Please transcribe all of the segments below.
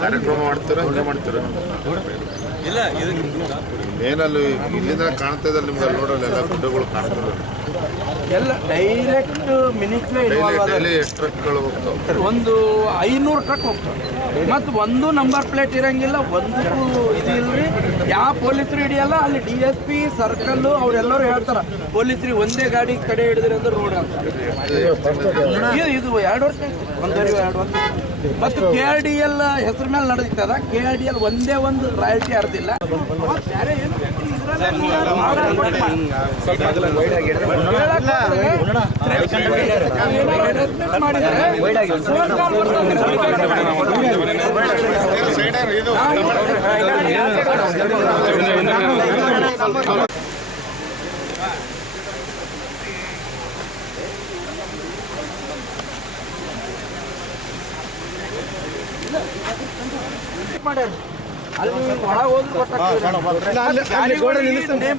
ಕಾರ್ಯಕ್ರಮ ಮಾಡ್ತೀರಾ ಹಿಂಗೆ ಮಾಡ್ತೀರಾ? ಇಲ್ಲ ಏನಲ್ಲಿ ಇಲ್ಲಿಂದ ಕಾಣ್ತಾ ಇದ್ದಾರೆ ನಿಮ್ಗೆ ರೋಡಲ್ಲಿ ಎಲ್ಲ ಗುಡ್ಡಗಳು ಕಾಣ್ತದೆ. ಎಲ್ಲ ಡೈರೆಕ್ಟ್ ಮಿನಿಟ್ಗೆ ಡೈಲಿ ಎಷ್ಟು ಟ್ರಕ್ಗಳು ಹೋಗ್ತಾವೆ? ಒಂದು 500 ಟ್ರಕ್ ಹೋಗ್ತವೆ. ಮತ್ತು ಒಂದು ನಂಬರ್ ಪ್ಲೇಟ್ ಇರಂಗಿಲ್ಲ, ಒಂದಕ್ಕೂ ಇದು ಇಲ್ರಿ. ಯಾವ ಪೊಲೀಸರು ಹಿಡಿಯಲ್ಲ. ಅಲ್ಲಿ DSP ಸರ್ಕಲ್ಲು ಅವರೆಲ್ಲರೂ ಹೇಳ್ತಾರೆ ಪೊಲೀಸರಿಗೆ ಒಂದೇ ಗಾಡಿ ಕಡೆ ಹಿಡಿದ್ರಿ ಅಂದ್ರೆ ರೋಡ್ ಅಂತ. ಇದು 2 ವರ್ಷ, 1.5-2 ವರ್ಷ. ಮತ್ತು KRDL ಹೆಸರು ಮೇಲೆ ನಡೆದಿತ್ತದ. KRDL ಒಂದೇ ಒಂದು ರಾಯಲ್ಟಿ ಅರ್ದಿಲ್ಲ. ಬೇರೆ ಏನು ಮಾಡ್ಯಾರ ಅಲ್ಲಿ ಒಳಗೆ ಹೋಗಿ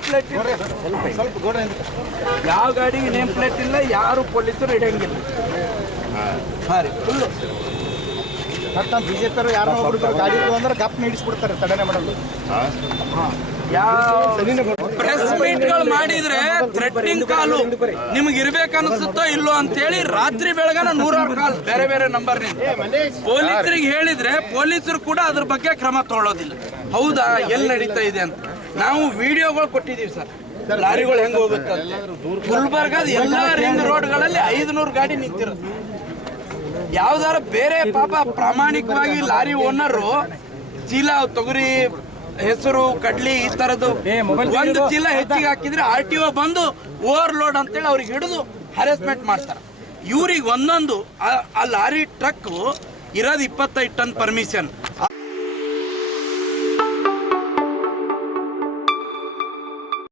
ಯಾವ ಗಾಡಿಗೆ ನೇಮ್ ಪ್ಲೇಟ್ ಇಲ್ಲ, ಯಾರು ಪೊಲೀಸರು ಹಿಡಿಯಂಗಿಲ್ಲ. ಹಾಂ ರೀ, ಫುಲ್ಲು ಬಿಜೆಪಿ ಯಾರು ಗಾಡಿ ಅಂದ್ರೆ ಗಪ್ ನೀಡಿಸ್ಬಿಡ್ತಾರೆ, ತಡೆನೆ ಮಾಡಲ್ಲ. ಪ್ರೆಸ್ ಮೀಟ್ಗಳು ಮಾಡಿದ್ರೆ ಥ್ರೆಟ್ನಿಂಗ್ ಕಾಲು ನಿಮ್ಗೆ ಇರ್ಬೇಕನ್ಸುತ್ತೋ ಇಲ್ಲೋ ಅಂತೇಳಿ ರಾತ್ರಿ ಬೆಳಗನ 100 ಕಾಲ್ ಬೇರೆ ಬೇರೆ ನಂಬರ್ ಪೊಲೀಸರಿಗೆ ಹೇಳಿದ್ರೆ ಪೊಲೀಸರು ಕೂಡ ಅದ್ರ ಬಗ್ಗೆ ಕ್ರಮ ತಗೊಳ್ಳೋದಿಲ್ಲ. ಹೌದಾ, ಎಲ್ಲಿ ನಡೀತಾ ಇದೆ ಅಂತ ನಾವು ವಿಡಿಯೋಗಳು ಕೊಟ್ಟಿದ್ದೀವಿ ಸರ್. ಲಾರಿಗಳು ಹೆಂಗ್ ಹೋಗುತ್ತೆ ಅಂತ. ಗುಲ್ಬರ್ಗದ ಎಲ್ಲಾ ರಿಂಗ್ ರೋಡ್ಗಳಲ್ಲಿ 500 ಗಾಡಿ ನಿಂತಿರೋದು. ಯಾವ್ದಾರ ಬೇರೆ ಪಾಪ ಪ್ರಾಮಾಣಿಕವಾಗಿ ಲಾರಿ ಓನರು ಚೀಲ ತೊಗರಿ, ಹೆಸರು, ಕಡ್ಲಿ ಈ ತರದ್ದು ಒಂದು ಚೀಲ ಹೆಚ್ಚಿಗೆ ಹಾಕಿದ್ರೆ RTO ಬಂದು ಓವರ್ಲೋಡ್ ಅಂತೇಳಿ ಅವ್ರಿಗೆ ಹಿಡಿದು ಹರಾಸ್ಮೆಂಟ್ ಮಾಡ್ತಾರೆ. ಇವ್ರಿಗೆ ಒಂದೊಂದು ಆ ಲಾರಿ ಟ್ರಕ್ ಇರೋದು 25 ಟನ್ ಪರ್ಮಿಷನ್.